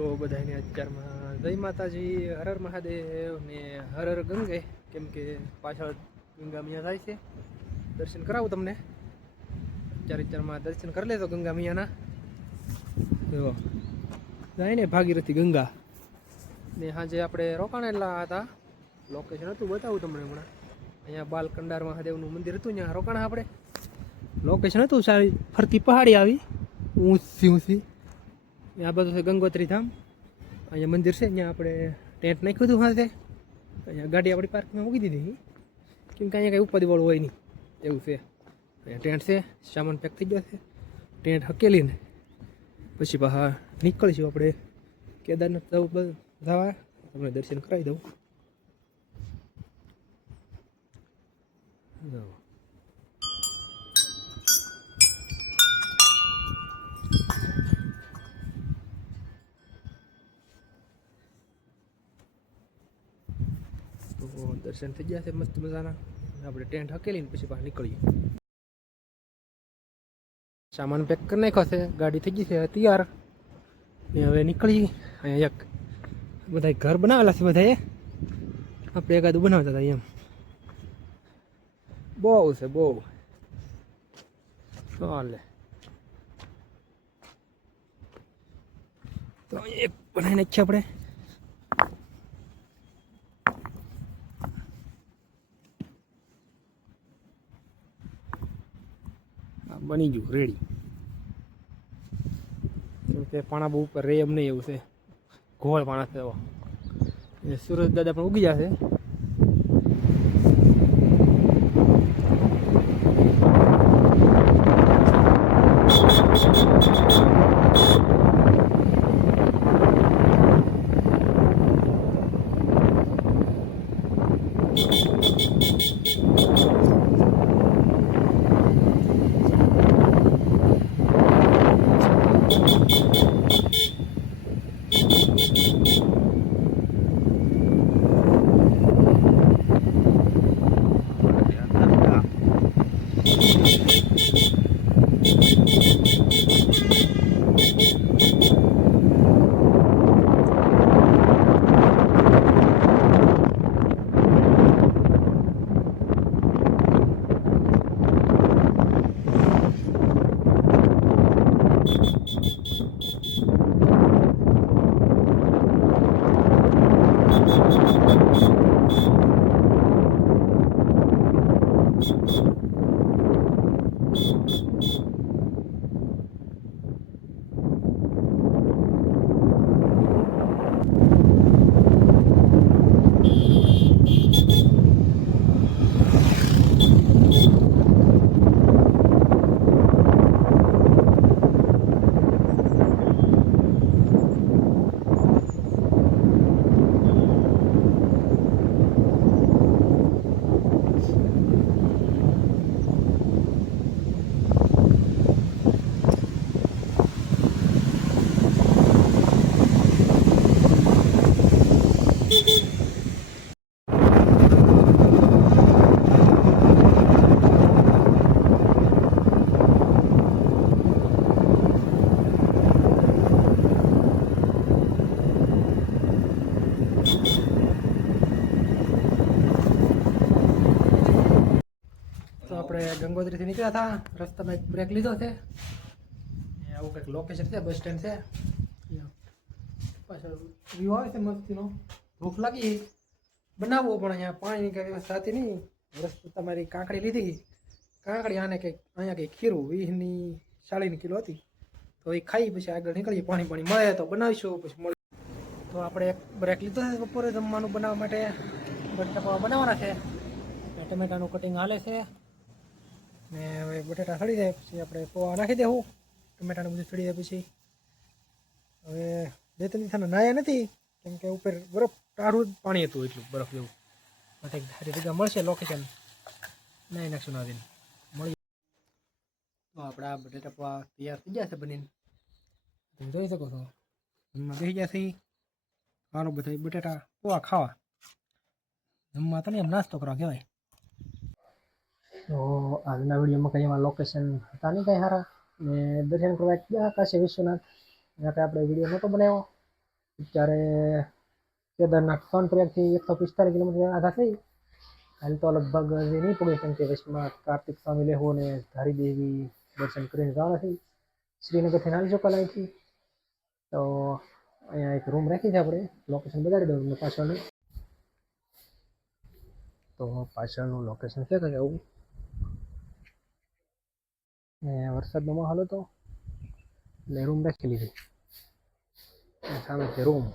તો બધાને અત્યારમાં જય માતાજી, હર હર મહાદેવ ને હર હર ગંગે. કેમ કે પાછળ ગંગા મૈયા થાય છે. દર્શન કરાવું તમને. અત્યારમાં દર્શન કરી લેતો ગંગા મૈયાના. જો જાય ને ભાગીરથી ગંગા ને સાંજે આપણે રોકાણેલા હતા. લોકેશન હતું બતાવું તમને હમણાં. અહીંયા બાલકંડાર મહાદેવનું મંદિર હતું, ત્યાં રોકાણા આપણે. લોકેશન હતું સારી, ફરતી પહાડી આવી ઊંચી. આ બધું છે ગંગોત્રી ધામ. અહીંયા મંદિર છે, ત્યાં આપણે ટેન્ટ નાખ્યું હતું સાથે. અહીંયા ગાડી આપણી પાર્કમાં મૂકી દીધી, કેમ કે અહીંયા કંઈ ઉપાધિવાળું હોય નહીં એવું છે. અહીંયા ટેન્ટ છે, સામાન પેક થઈ ગયો છે. ટેન્ટ હકેલીને પછી બહાર નીકળીશું આપણે કેદારનાથ જવા. તમને દર્શન કરાવી દઉં. તો દર્શન થઈ ગયા છે મસ્ત મજાના. આપણે ટેન્ટ હકેલીને પછી બહાર નીકળીએ. સામાન પેક કરી નાખ્યો છે, ગાડી થઈ ગઈ છે તૈયાર. ને હવે નીકળી. અહીંયા એક બધા ઘર બનાવેલા છે બધાએ. આપણે એકાદું બનાવતા હતા એમ. બહુ છે બહુ. ચાલે તો એક બનાવી નાખીએ આપણે. બની ગયું રેડી. કેમ કે પાણા બહુ ઉપર રહે એમ નહીં એવું છે. ઘોળ પાણા છે એવો. સુરજ દાદા પણ ઉગી જશે. આપણે ગંગોત્રીથી નીકળ્યા હતા. રસ્તામાં એક બ્રેક લીધો છે. આવું કંઈક લોકેશન છે, બસ સ્ટેન્ડ છે. પાછળ વ્યૂ આવે છે મસ્તીનો. ભૂખ લાગી બનાવવો, પણ અહીંયા પાણીની કંઈ વ્યવસ્થા હતી નહીં. રસ્તો તમારી કાંકડી લીધી. કાંકડી આને કંઈક અહીંયા કંઈક ખીરું 20-40 કિલો હતી. તો એ ખાઈ પછી આગળ નીકળીએ. પાણી મળે તો બનાવીશું, પછી મળે. તો આપણે એક બ્રેક લીધો છે બપોરે જમવાનું બનાવવા માટે. બટાકા બનાવવાના છે. ટમેટાનું કટિંગ હાલે છે. ને હવે બટેટા સડી જાય પછી આપણે પોવા નાખી દેવું. ટમેટાનું બધું સડી જાય પછી. હવે 2-3 દિવસના નાયા નથી, કેમ કે ઉપર બરફ ટાઢું પાણી હતું, એટલું બરફ જેવું. માટે સારી જગ્યા મળશે લોકેશન, નાહી નાખશું આવીને મળી. તો આપણા બટેટા પોવા તૈયાર થઈ ગયા છે બનીને. તમે જોઈ શકો છો. જમવા બેસી ગયા છે. સારું બધા બટેટા પોવા ખાવા. જમવા તો નહીં, એમ નાસ્તો કરવા કહેવાય. તો આજના વિડીયોમાં કંઈ એમાં લોકેશન હતા નહીં કંઈ સારા. ને દર્શન કરવા ગયા કાશી વિશ્વનાથ, ત્યાં આપણે વિડીયો નહોતો બનાવ્યો. અત્યારે કેદારનાથ સોનપ્રયાગથી 145 કિલોમીટર આઘા થઈ. હાલ તો લગભગ હજી નહીં પગે, કેમ કે વચમાં કાર્તિક સ્વામી લેહો ને ધારી દેવી દર્શન કરીને જવાના છે. શ્રીનગરથી નાની ચોપાલ અહીંથી તો અહીંયા એક રૂમ રાખી છે આપણે. લોકેશન બતાડી દઉં તમને પાછળનું. તો પાછળનું લોકેશન છે કંઈ આવું. ને વરસાદનો માહોલ હતો એટલે રૂમ રાખી લીધી. સામે છે રૂમ.